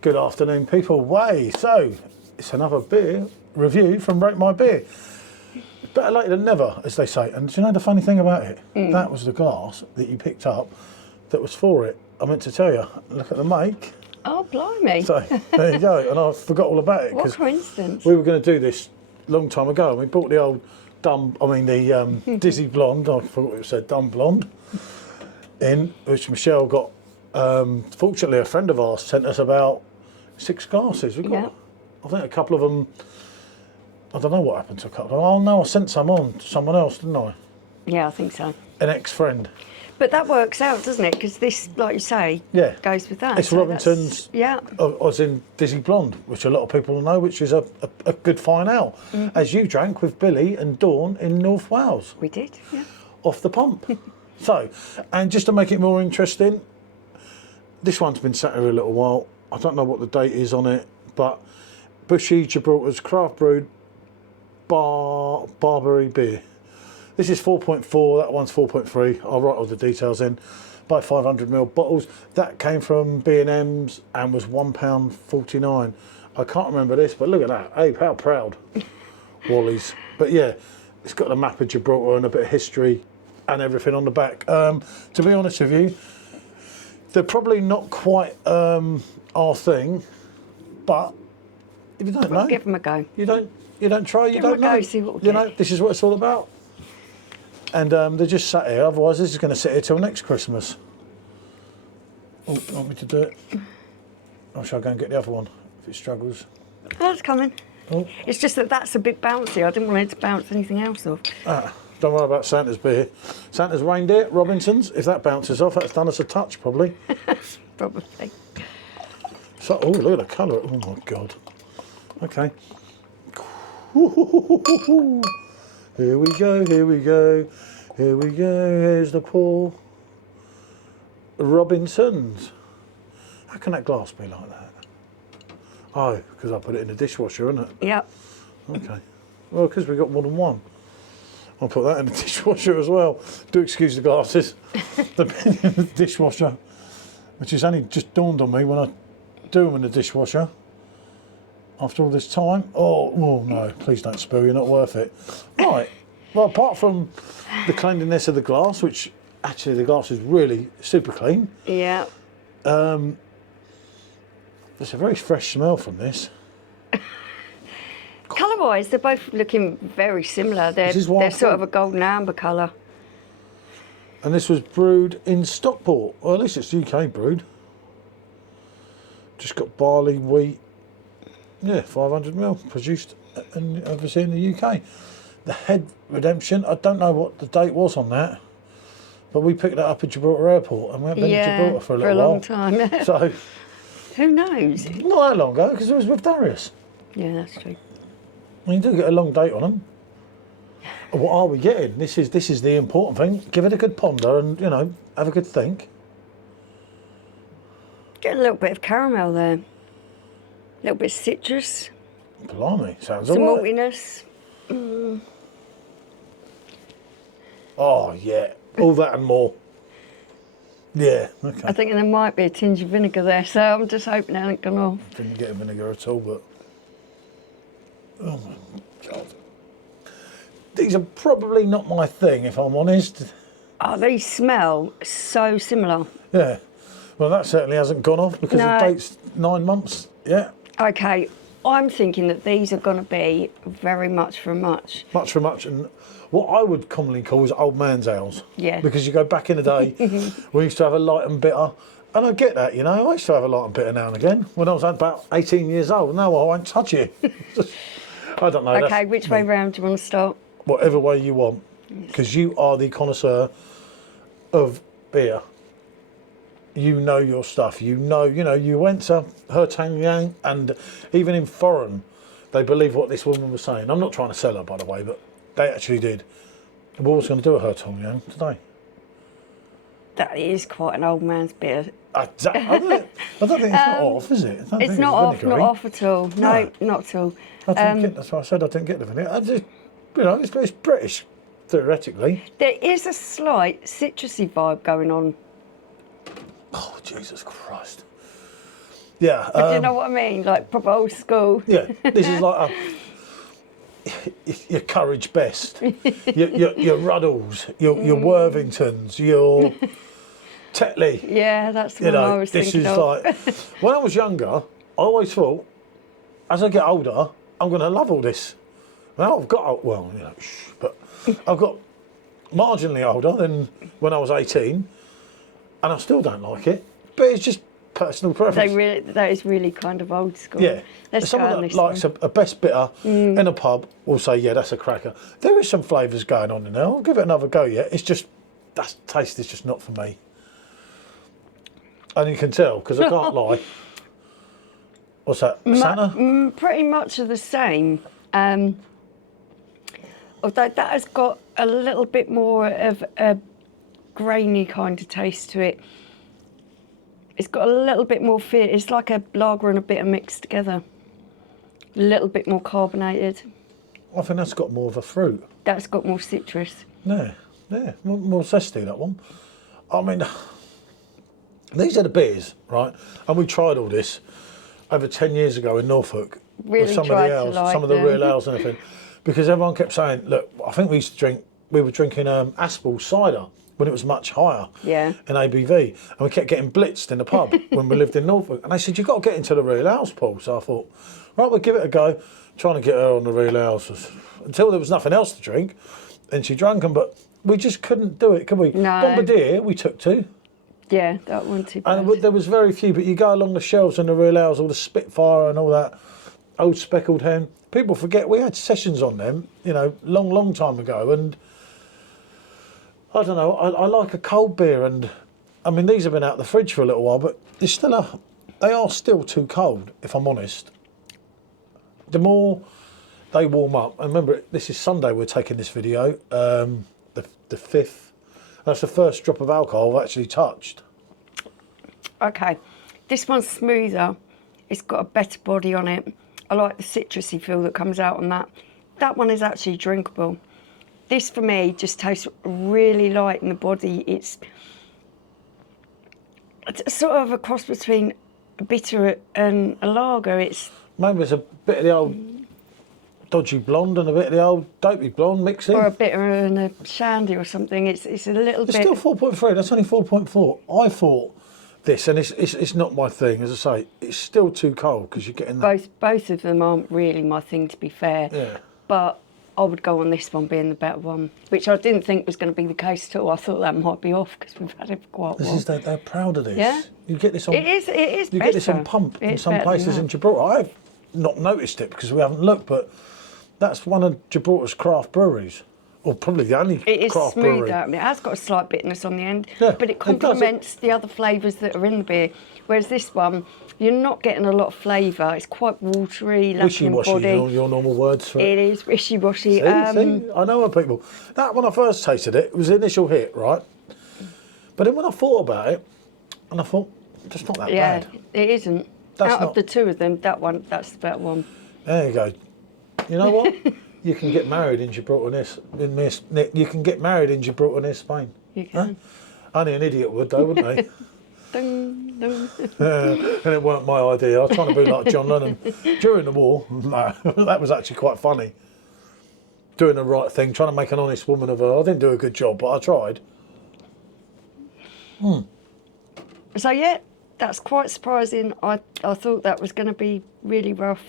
Good afternoon, people. So, it's another beer review from Rate My Beer. Better late than never, as they say. And do you know the funny thing about it? That was the glass that you picked up that was for it. I meant to tell you, look at the make. Oh, blimey. So, there you go. And I forgot all about it. What coincidence. We were going to do this a long time ago. And we bought the old Dizzy Blonde, I forgot what it said, Dumb Blonde, in, which Michelle got. Fortunately, a friend of ours sent us about 6 glasses. We got, I think a couple of them. I don't know what happened to a couple of them. Oh no, I sent some on to someone else, didn't I? Yeah, I think so. An ex-friend. But that works out, doesn't it? Because this, like you say, goes with that. It's so Robinson's. Yeah. I was in Dizzy Blonde, which a lot of people know, which is a good fine ale, as you drank with Billy and Dawn in North Wales. We did. Yeah. Off the pump. So, and just to make it more interesting, this one's been sat here a little while. I don't know what the date is on it, but Bushys, Gibraltar's craft brewed Barbary beer. This is 4.4, that one's 4.3. I'll write all the details in. By 500ml bottles. That came from B&M's and was £1.49. I can't remember this, but look at that. Abe, how proud. Wally's. But yeah, it's got the map of Gibraltar and a bit of history and everything on the back. To be honest with you, they're probably not quite our thing, but if you don't know, give them a go. You don't try, you give don't know. Go, see what you know, this is what it's all about. And they're just sat here. Otherwise, this is going to sit here till next Christmas. Oh, you want me to do it? Or shall I go and get the other one if it struggles? Oh, it's coming. Oh. It's just that that's a bit bouncy. I didn't want it to bounce anything else off. Don't worry about Santa's beer. Santa's Reindeer, Robinson's. If that bounces off, that's done us a touch, probably. Probably. So, oh, look at the colour. Oh my God. Okay. Here we go, here we go, here we go. Here's the pour. Robinson's. How can that glass be like that? Oh, because I put it in the dishwasher, isn't it? Yep. Okay. Well, because we've got more than one. I'll put that in the dishwasher as well. Do excuse the glasses. The dishwasher, which has only just dawned on me when I do them in the dishwasher. After all this time. Oh no, please don't spill, you're not worth it. Right, well, apart from the cleanliness of the glass, which actually the glass is really super clean. Yeah. There's a very fresh smell from this. Colour-wise, they're both looking very similar. They're sort of a golden amber colour. And this was brewed in Stockport. Well, at least it's UK brewed. Just got barley, wheat. Yeah, 500ml, produced obviously in the UK. The head redemption, I don't know what the date was on that, but we picked that up at Gibraltar Airport and we haven't been to Gibraltar for a little while. long time. So, who knows? Not that long ago, because it was with Darius. Yeah, that's true. Well, you do get a long date on them. What are we getting? This is the important thing. Give it a good ponder and, you know, have a good think. Get a little bit of caramel there. A little bit of citrus. Blimey, sounds some alright. maltiness. Oh, yeah. All that and more. Yeah, okay. I think there might be a tinge of vinegar there, so I'm just hoping it hasn't gone off. Didn't get vinegar at all, but... Oh, my God. These are probably not my thing, if I'm honest. Oh, they smell so similar. Yeah. Well, that certainly hasn't gone off because the date's 9 months. Yeah. Okay, I'm thinking that these are going to be very much for much. Much for much, and what I would commonly call is old man's ales. Yeah. Because you go back in the day, we used to have a light and bitter, and I get that, you know. I used to have a light and bitter now and again when I was about 18 years old. No, I won't touch you. I don't know. Okay, which way round do you want to start? Whatever way you want, because you are the connoisseur of beer. You know your stuff. You went to her Thankyou, and even in foreign, they believe what this woman was saying. I'm not trying to sell her, by the way, but they actually did. What was going to do at her Thankyou today? That is quite an old man's beer. I don't think it's not off, is it? It's not off at all. No, not at all. That's why I said I didn't get the vinegar. It's British, theoretically. There is a slight citrusy vibe going on. Oh, Jesus Christ. Yeah. But you know what I mean? Like proper old school. Yeah, this is like your Courage Best, your Ruddles, your Worthingtons, your Tetley. Yeah, that's the You one I know, was this thinking is of. like, when I was younger, I always thought, as I get older, I'm going to love all this. Now I've got, well, you know, but I've got marginally older than when I was 18, and I still don't like it. But it's just personal preference. That is really kind of old school. Yeah. Let's Someone go on that this likes one. a best bitter in a pub will say, yeah, that's a cracker. There is some flavours going on in there. I'll give it another go, yeah. It's just, that taste is just not for me. And you can tell, because I can't lie. What's that, Santa? Pretty much of the same. Although that has got a little bit more of a grainy kind of taste to it. It's got a little bit more fizz. It's like a lager and a bitter mixed together. A little bit more carbonated. I think that's got more of a fruit. That's got more citrus. Yeah, more zesty, that one. I mean, these are the beers, right? And we tried all this over 10 years ago in Norfolk. Really with some of tried the to ales, like some of the them. real ales and everything. Because everyone kept saying, look, I think we were drinking Aspel cider when it was much higher Yeah. in ABV. And we kept getting blitzed in the pub when we lived in Norfolk. And they said, you've got to get into the real ales, Paul. So I thought, right, we'll give it a go. Trying to get her on the real ales until there was nothing else to drink. And she drank them, but we just couldn't do it, could we? No. Bombardier, we took two. Yeah, that one too bad. And there was very few, but you go along the shelves and the real ales, all the Spitfire and all that, old Speckled Hen. People forget we had sessions on them, you know, long time ago. And I don't know, I like a cold beer. And I mean, these have been out of the fridge for a little while, but they are still too cold, if I'm honest. The more they warm up, and remember, this is Sunday we're taking this video, the 5th. That's the first drop of alcohol I've actually touched. Okay, this one's smoother. It's got a better body on it. I like the citrusy feel that comes out on that. That one is actually drinkable. This, for me, just tastes really light in the body. It's sort of a cross between a bitter and a lager. Maybe it's a bit of the old dodgy blonde and a bit of the old dopey blonde mixing. Or a bitter and a shandy or something. It's a little It's bit... still 4.3, that's only 4.4. I thought this, and it's not my thing, as I say, it's still too cold because you're getting that. Both of them aren't really my thing, to be fair. Yeah. But I would go on this one being the better one, which I didn't think was going to be the case at all. I thought that might be off because we've had it for quite a while. They're proud of this. Yeah. You get this on. It is You better. get this on pump in It's some better than places that. in Gibraltar. I've not noticed it because we haven't looked, but that's one of Gibraltar's craft breweries, or probably the only It is craft brewery. smoother. I mean, it has got a slight bitterness on the end, Yeah, but it it does. complements the other flavours that are in the beer. Whereas this one, you're not getting a lot of flavour. It's quite watery, lacking in Wishy-washy, body. your normal words for it. It is wishy-washy. See, I know what people. That when I first tasted it, it was the initial hit, right? But then when I thought about it, and I thought, that's not that yeah, bad. it isn't. That's Out not- of the two of them, that's the better one. There you go. You know what? You can get married in Gibraltar you can get married in Gibraltar near Spain. You can. Only an idiot would though, wouldn't they? Dun, dun. And it weren't my idea. I was trying to be like John Lennon during the war. No, that was actually quite funny. Doing the right thing, trying to make an honest woman of her. I didn't do a good job, but I tried. So yeah, that's quite surprising. I thought that was going to be really rough.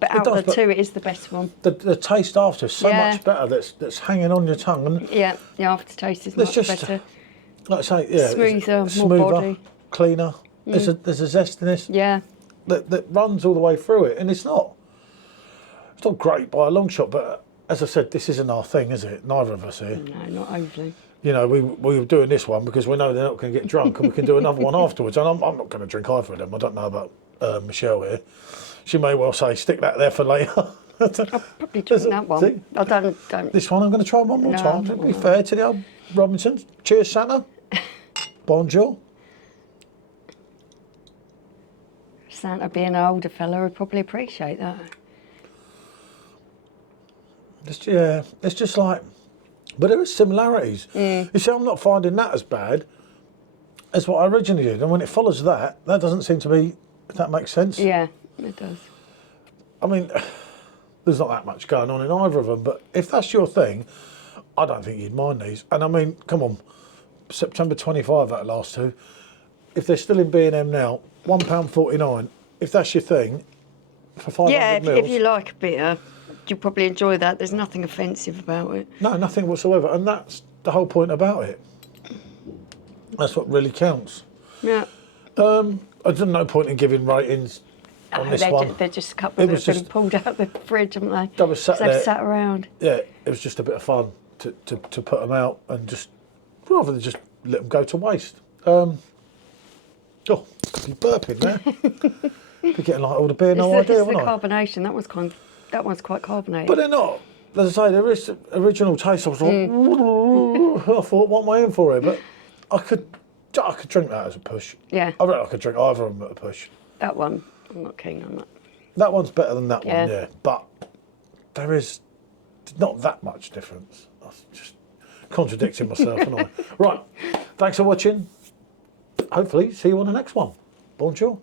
But out does, of the but two, it is the best one. The taste after is so Yeah. much better. That's hanging on your tongue. And Yeah, the aftertaste is It's much just- better. like I say, yeah, Smoother, more body. cleaner. There's a zestiness Yeah, that runs all the way through it, and it's not great by a long shot. But as I said, this isn't our thing, is it? Neither of us here. no, not overly. You know, we were doing this one because we know they're not going to get drunk, and we can do another one afterwards. And I'm not going to drink either of them. I don't know about Michelle here. She may well say, stick that there for later. I'll probably drink that one. See? I don't. This one I'm going to try one more No, time. To be fair to the old Robinsons. Cheers, Santa. Bonjour. Santa being an older fella would probably appreciate that. It's just like, but there are similarities. You see, I'm not finding that as bad as what I originally did. And when it follows that doesn't seem to be If that makes sense. Yeah, it does. I mean, there's not that much going on in either of them, but if that's your thing, I don't think you'd mind these. And I mean, come on, September 25, that last two. If they're still in B&M now, £1.49. If that's your thing, for 500 Yeah, mils. if you like a bitter, you'll probably enjoy that. There's nothing offensive about it. No, nothing whatsoever. And that's the whole point about it. That's what really counts. Yeah. There's no point in giving ratings on this one. They're just a couple that have been pulled out of the fridge, haven't they? They were sat there. They've sat around. Yeah, it was just a bit of fun to put them out and just, rather than just let them go to waste. Oh, could be burping there. Be getting like all the beer, no idea, It's the wouldn't I? carbonation. That one's quite carbonated. But they're not. As I say, there is original taste. I was like, I thought, what am I in for here? But I could drink that as a push. Yeah. I reckon I could drink either of them at a push. That one, I'm not keen on that. That one's better than that Yeah. one, yeah. But there is not that much difference. I'm just contradicting myself, aren't I? Right. Thanks for watching. Hopefully, see you on the next one. Bonjour.